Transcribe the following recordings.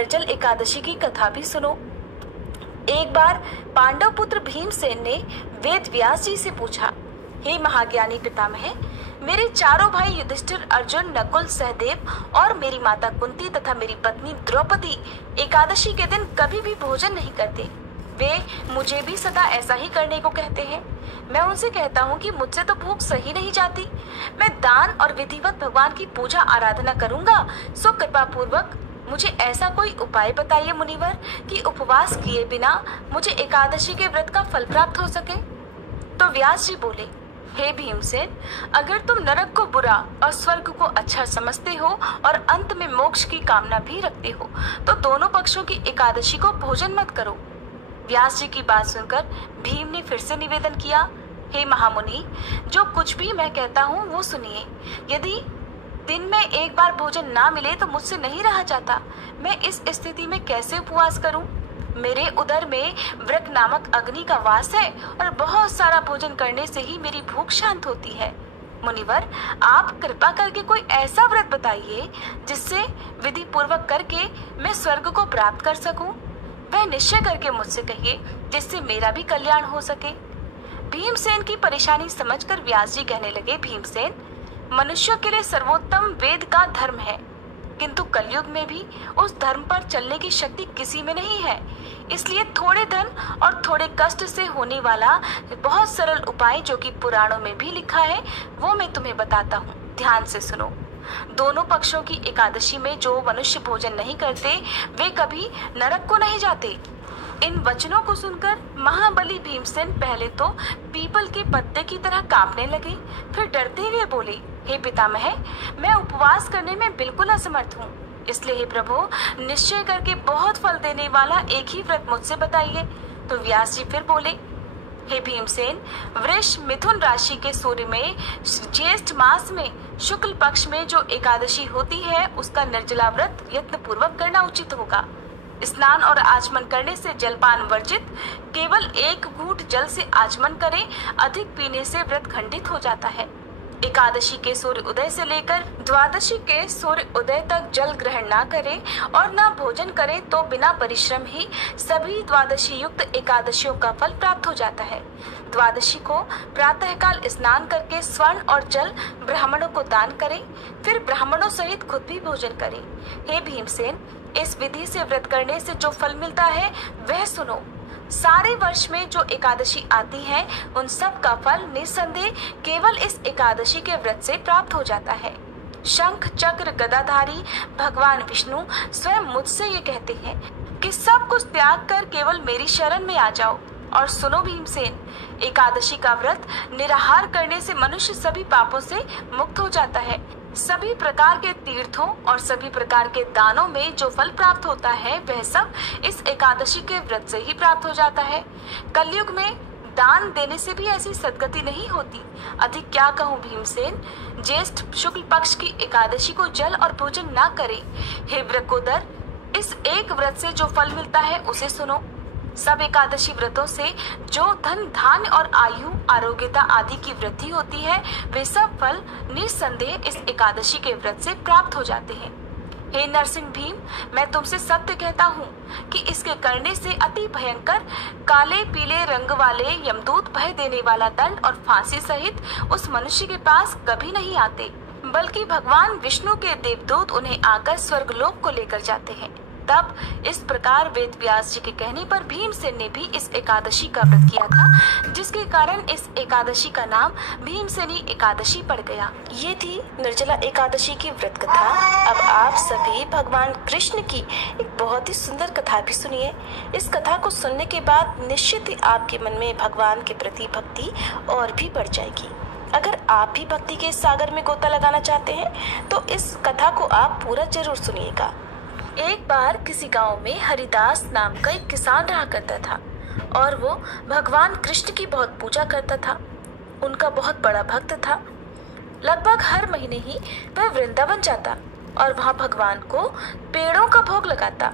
निर्जल एकादशी की कथा भी सुनो। एक बार पांडव पुत्र भीमसेन ने वेद व्यास जी से पूछा, हे महाज्ञानी पितामह, मेरे चारों भाई युधिष्ठिर, अर्जुन, नकुल, सहदेव और मेरी माता कुंती तथा मेरी पत्नी द्रौपदी एकादशी के दिन कभी भी भोजन नहीं करते। वे मुझे भी सदा ऐसा ही करने को कहते हैं। मैं उनसे कहता हूँ कि मुझसे तो भूख सही नहीं जाती। मैं दान और विधिवत भगवान की पूजा आराधना करूँगा, सो कृपा पूर्वक मुझे ऐसा कोई उपाय बताइए मुनिवर कि उपवास किए बिना मुझे एकादशी के व्रत का फल प्राप्त हो सके। तो व्यास जी बोले, हे भीमसेन, अगर तुम नरक को बुरा और स्वर्ग को अच्छा समझते हो और अंत में मोक्ष की कामना भी रखते हो तो दोनों पक्षों की एकादशी को भोजन मत करो। व्यास जी की बात सुनकर भीम ने फिर से निवेदन किया, हे महामुनि, जो कुछ भी मैं कहता हूँ वो सुनिए। यदि दिन में एक बार भोजन ना मिले तो मुझसे नहीं रहा जाता। मैं इस स्थिति में कैसे उपवास करूं? मेरे उदर में वृक नामक अग्नि का वास है और बहुत सारा भोजन करने से ही मेरी भूख शांत होती है। मुनिवर, आप कृपा करके कोई ऐसा व्रत बताइए जिससे विधि पूर्वक करके मैं स्वर्ग को प्राप्त कर सकूं। वह निश्चय करके मुझसे कहिए जिससे मेरा भी कल्याण हो सके। भीमसेन की परेशानी समझकर व्यास जी कहने लगे, भीमसेन, मनुष्यों के लिए सर्वोत्तम वेद का धर्म है, किंतु कलयुग में भी उस धर्म पर चलने की शक्ति किसी में नहीं है। इसलिए थोड़े धन और थोड़े कष्ट से होने वाला बहुत सरल उपाय जो कि पुराणों में भी लिखा है वो मैं तुम्हें बताता हूँ। ध्यान से सुनो। दोनों पक्षों की एकादशी में जो मनुष्य भोजन नहीं करते वे कभी नरक को नहीं जाते। इन वचनों को सुनकर महाबली भीमसेन पहले तो पीपल के पत्ते की तरह कांपने लगे, फिर डरते हुए बोले, हे पितामह, मैं उपवास करने में बिल्कुल असमर्थ हूँ। इसलिए हे प्रभु, निश्चय करके बहुत फल देने वाला एक ही व्रत मुझसे बताइए। तो व्यास जी फिर बोले, हे भीमसेन, वृष मिथुन राशि के सूर्य में ज्येष्ठ मास में शुक्ल पक्ष में जो एकादशी होती है उसका निर्जला व्रत यत्न पूर्वक करना उचित होगा। स्नान और आचमन करने से जलपान वर्जित, केवल एक घूंट जल से आचमन करें, अधिक पीने से व्रत खंडित हो जाता है। एकादशी के सूर्य उदय से लेकर द्वादशी के सूर्य उदय तक जल ग्रहण ना करें और ना भोजन करें तो बिना परिश्रम ही सभी द्वादशी युक्त एकादशियों का फल प्राप्त हो जाता है। द्वादशी को प्रातःकाल स्नान करके स्वर्ण और जल ब्राह्मणों को दान करें, फिर ब्राह्मणों सहित खुद भी भोजन करें। हे भीमसेन, इस विधि से व्रत करने से जो फल मिलता है वह सुनो। सारे वर्ष में जो एकादशी आती है उन सब का फल निस्संदेह केवल इस एकादशी के व्रत से प्राप्त हो जाता है। शंख चक्र गदाधारी भगवान विष्णु स्वयं मुझसे ये कहते हैं कि सब कुछ त्याग कर केवल मेरी शरण में आ जाओ। और सुनो भीमसेन, एकादशी का व्रत निराहार करने से मनुष्य सभी पापों से मुक्त हो जाता है। सभी प्रकार के तीर्थों और सभी प्रकार के दानों में जो फल प्राप्त होता है वह सब इस एकादशी के व्रत से ही प्राप्त हो जाता है। कलयुग में दान देने से भी ऐसी सद्गति नहीं होती। अधिक क्या कहूँ भीमसेन, ज्येष्ठ शुक्ल पक्ष की एकादशी को जल और भोजन ना करे। हे वृकोदर, इस एक व्रत से जो फल मिलता है उसे सुनो। सब एकादशी व्रतों से जो धन धान्य और आयु आरोग्यता आदि की वृद्धि होती है वे सब फल निस्संदेह इस एकादशी के व्रत से प्राप्त हो जाते हैं। हे नरसिंह भीम, मैं तुमसे सत्य कहता हूँ कि इसके करने से अति भयंकर काले पीले रंग वाले यमदूत भय देने वाला दंड और फांसी सहित उस मनुष्य के पास कभी नहीं आते, बल्कि भगवान विष्णु के देवदूत उन्हें आकर स्वर्गलोक को लेकर जाते हैं। तब इस प्रकार वेद व्यास जी के कहने पर भीमसेन ने भी इस एकादशी का व्रत किया था, जिसके कारण इस एकादशी का नाम भीमसेनी एकादशी पड़ गया। ये थी निर्जला एकादशी की व्रत कथा। अब आप सभी भगवान कृष्ण की एक बहुत ही सुंदर कथा भी सुनिए। इस कथा को सुनने के बाद निश्चित ही आपके मन में भगवान के प्रति भक्ति और भी बढ़ जाएगी। अगर आप भी भक्ति के सागर में गोता लगाना चाहते हैं तो इस कथा को आप पूरा जरूर सुनिएगा। एक बार किसी गांव में हरिदास नाम का एक किसान रहा करता था और वो भगवान कृष्ण की बहुत पूजा करता था। उनका बहुत बड़ा भक्त था। लगभग हर महीने ही वह वृंदावन जाता और वहाँ भगवान को पेड़ों का भोग लगाता।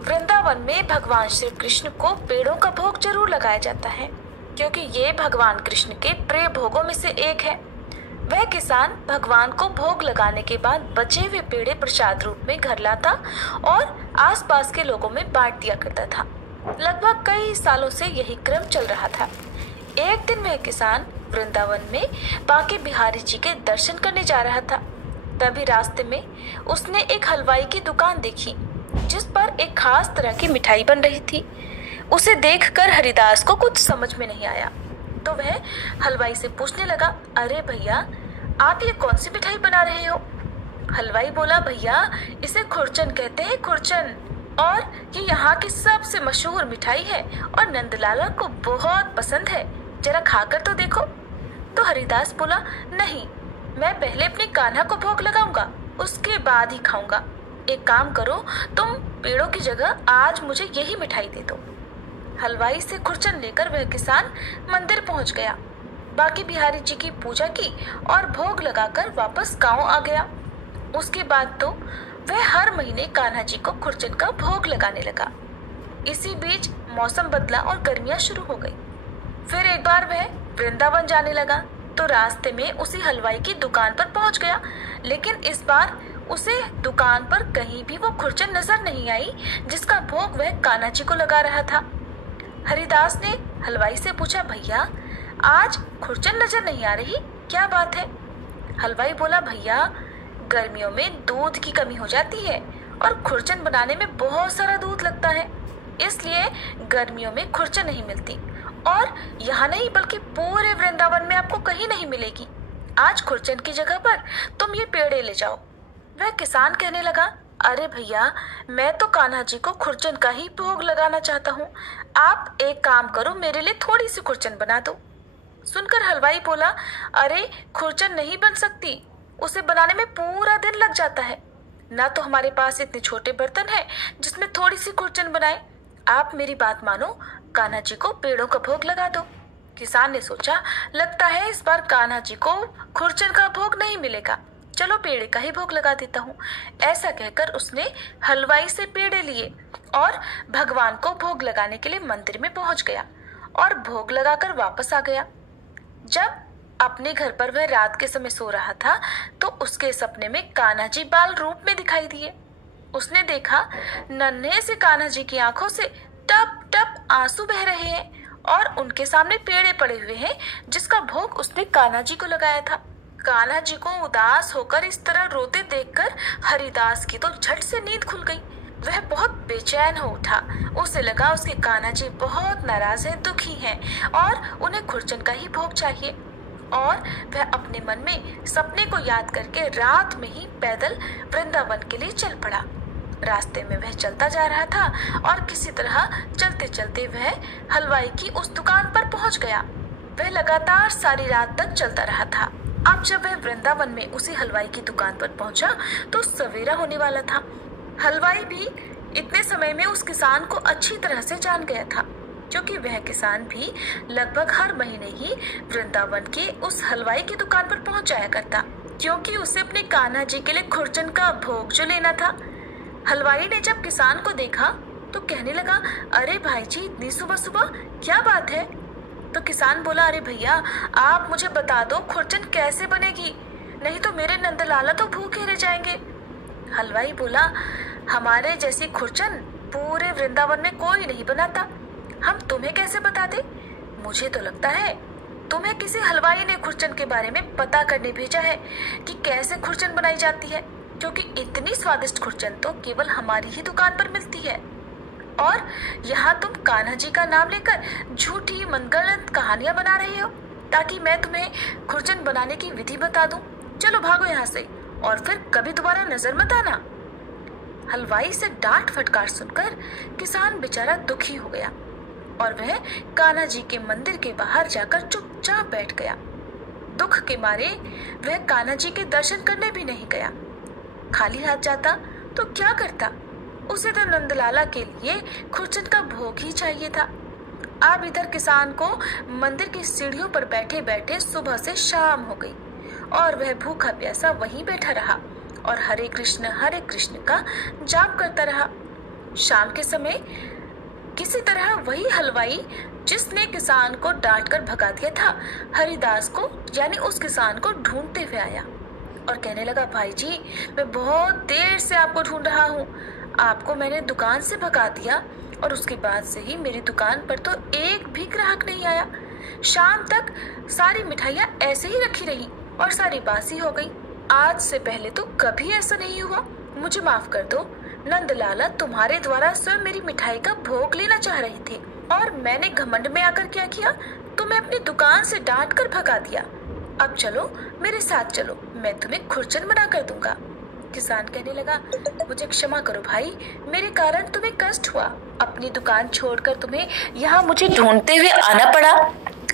वृंदावन में भगवान श्री कृष्ण को पेड़ों का भोग जरूर लगाया जाता है, क्योंकि ये भगवान कृष्ण के प्रिय भोगों में से एक है। वह किसान भगवान को भोग लगाने के बाद बचे हुए पेड़े प्रसाद रूप में घर लाता और आसपास के लोगों में बांट दिया करता था। लगभग कई सालों से यही क्रम चल रहा था। एक दिन वह किसान वृंदावन में बांके बिहारी जी के दर्शन करने जा रहा था। तभी रास्ते में उसने एक हलवाई की दुकान देखी जिस पर एक खास तरह की मिठाई बन रही थी। उसे देखकर हरिदास को कुछ समझ में नहीं आया तो वह हलवाई से पूछने लगा, अरे भैया, आप ये कौन सी मिठाई बना रहे हो? हलवाई बोला, भैया, इसे खुरचन कहते हैं, खुरचन, और ये यहाँ की सबसे मशहूर मिठाई है और नंदलाला को बहुत पसंद है, जरा खाकर तो देखो। तो हरिदास बोला, नहीं, मैं पहले अपने कान्हा को भोग लगाऊंगा, उसके बाद ही खाऊंगा। एक काम करो, तुम पेड़ों की जगह आज मुझे यही मिठाई दे दो। हलवाई से खुरचन लेकर वह किसान मंदिर पहुंच गया, बांके बिहारी जी की पूजा की और भोग लगाकर वापस गांव आ गया। उसके बाद तो वह हर महीने कान्हा जी को खुरचन का भोग लगाने लगा। इसी बीच मौसम बदला और गर्मियां शुरू हो गई। फिर एक बार वह वृंदावन जाने लगा तो रास्ते में उसी हलवाई की दुकान पर पहुंच गया, लेकिन इस बार उसे दुकान पर कहीं भी वो खुरचन नजर नहीं आई जिसका भोग वह कान्हा जी को लगा रहा था। हरिदास ने हलवाई से पूछा, भैया, आज खुरचन नजर नहीं आ रही, क्या बात है? हलवाई बोला, भैया, गर्मियों में दूध की कमी हो जाती है और खुरचन बनाने में बहुत सारा दूध लगता है, इसलिए गर्मियों में खुरचन नहीं मिलती और यहाँ नहीं बल्कि पूरे वृंदावन में आपको कहीं नहीं मिलेगी। आज खुरचन की जगह पर तुम ये पेड़े ले जाओ। वह किसान कहने लगा, अरे भैया, मैं तो कान्हा जी को खुरचन का ही भोग लगाना चाहता हूँ, आप एक काम करो, मेरे लिए थोड़ी सी खुरचन बना दो। सुनकर हलवाई बोला, अरे खुरचन नहीं बन सकती, उसे बनाने में पूरा दिन लग जाता है, ना तो हमारे पास इतने छोटे बर्तन हैं जिसमें थोड़ी सी खुरचन बनाए। आप मेरी बात मानो, कान्हा जी को पेड़ों का भोग लगा दो। किसान ने सोचा, लगता है इस बार कान्हा जी को खुरचन का भोग नहीं मिलेगा, चलो पेड़े का ही भोग लगा देता हूँ। ऐसा कहकर उसने हलवाई से पेड़े लिए और भगवान को भोग लगाने के लिए मंदिर में पहुंच गया और भोग लगाकर वापस आ गया। जब अपने घर पर वह रात के समय सो रहा था तो उसके सपने में कान्हा जी बाल रूप में दिखाई दिए। उसने देखा नन्हे से कान्हा जी की आंखों से टप टप आंसू बह रहे हैं और उनके सामने पेड़े पड़े हुए हैं जिसका भोग उसने कान्हा जी को लगाया था। कान्हा जी को उदास होकर इस तरह रोते देखकर हरिदास की तो झट से नींद खुल गई। वह बहुत बेचैन हो उठा। उसे लगा उसके कान्हा जी बहुत नाराज हैं, दुखी हैं और उन्हें खुरचन का ही भोग चाहिए। और वह अपने मन में सपने को याद करके रात में ही पैदल वृंदावन के लिए चल पड़ा। रास्ते में वह चलता जा रहा था और किसी तरह चलते चलते वह हलवाई की उस दुकान पर पहुंच गया। वह लगातार सारी रात तक चलता रहा था। अब जब वह वृंदावन में उसी हलवाई की दुकान पर पहुंचा तो सवेरा होने वाला था। हलवाई भी इतने समय में उस किसान को अच्छी तरह से जान गया था, क्योंकि वह किसान भी लगभग हर महीने ही वृंदावन के उस हलवाई की दुकान पर पहुंच जाया करता, क्योंकि उसे अपने कान्हा जी के लिए खुरचन का भोग जो लेना था। हलवाई ने जब किसान को देखा तो कहने लगा, अरे भाई जी, इतनी सुबह सुबह क्या बात है? तो किसान बोला, अरे भैया, आप मुझे बता दो खुरचन कैसे बनेगी, नहीं तो मेरे नंदलाला तो भूखे रह जाएंगे। हलवाई बोला, हमारे जैसी खुरचन पूरे वृंदावन में कोई नहीं बनाता, हम तुम्हें कैसे बता दे? मुझे तो लगता है तुम्हें किसी हलवाई ने खुरचन के बारे में पता करने भेजा है कि कैसे खुरचन बनाई जाती है, क्योंकि इतनी स्वादिष्ट खुरचन तो केवल हमारी ही दुकान पर मिलती है। और यहाँ तुम कान्हा जी का नाम लेकर झूठी मनगढ़ंत कहानियां बना रहे हो ताकि मैं तुम्हें खुरचन बनाने की विधि बता दूं। चलो भागो यहाँ से और फिर कभी दोबारा नजर मत आना। हलवाई से डांट फटकार सुनकर किसान बेचारा दुखी हो गया और वह कान्हा जी के मंदिर के बाहर जाकर चुपचाप बैठ गया। दुख के मारे वह कान्हा जी के दर्शन करने भी नहीं गया। खाली हाथ जाता तो क्या करता? उसे तो नंदलाला के लिए खुरचन का भोग ही चाहिए था। अब इधर किसान को मंदिर की सीढ़ियों पर बैठे बैठे सुबह से शाम हो गई और वह भूखा प्यासा वहीं बैठा रहा और हरे कृष्ण का जाप करता रहा। शाम के समय किसी तरह वही हलवाई जिसने किसान को डांट कर भगा दिया था, हरिदास को यानी उस किसान को ढूंढते हुए आया और कहने लगा, भाई जी मैं बहुत देर से आपको ढूंढ रहा हूँ। आपको मैंने दुकान से भगा दिया और उसके बाद से ही मेरी दुकान पर तो एक भी ग्राहक नहीं आया। शाम तक सारी मिठाइयाँ ऐसे ही रखी रही और सारी बासी हो गई। आज से पहले तो कभी ऐसा नहीं हुआ। मुझे माफ कर दो। नंदलाला तुम्हारे द्वारा स्वयं मेरी मिठाई का भोग लेना चाह रही थी और मैंने घमंड में आकर क्या किया, तुम्हें अपनी दुकान से डांट कर भगा दिया। अब चलो मेरे साथ चलो, मैं तुम्हें खुरचन बना कर दूंगा। किसान कहने लगा, मुझे क्षमा करो भाई, मेरे कारण तुम्हें कष्ट हुआ। अपनी दुकान छोड़कर तुम्हें यहाँ मुझे ढूंढते हुए आना पड़ा।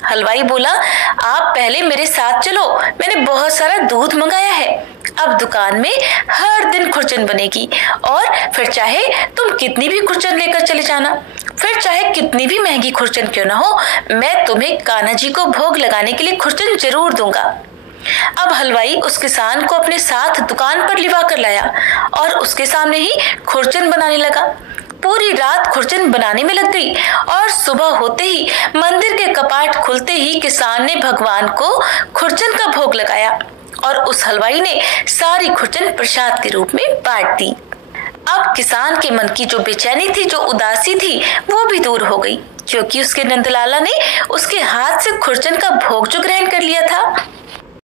हलवाई बोला, आप पहले मेरे साथ चलो, मैंने बहुत सारा दूध मंगाया है। अब दुकान में हर दिन खुरचन बनेगी और फिर चाहे तुम कितनी भी खुरचन लेकर चले जाना, फिर चाहे कितनी भी महंगी खुरचन क्यों ना हो, मैं तुम्हें कान्हा जी को भोग लगाने के लिए खुरचन जरूर दूंगा। अब हलवाई उस किसान को अपने साथ दुकान पर लिवा कर लाया और उसके सामने ही खुरचन बनाने लगा। पूरी रात खुरचन बनाने में लग गई और सुबह होते ही मंदिर के कपाट खुलते ही किसान ने भगवान को खुरचन का भोग लगाया और उस हलवाई ने सारी खुरचन प्रसाद के रूप में बांट दी। अब किसान के मन की जो बेचैनी थी, जो उदासी थी, वो भी दूर हो गई, क्योंकि उसके नंदलाला ने उसके हाथ से खुरचन का भोग जो ग्रहण कर लिया था।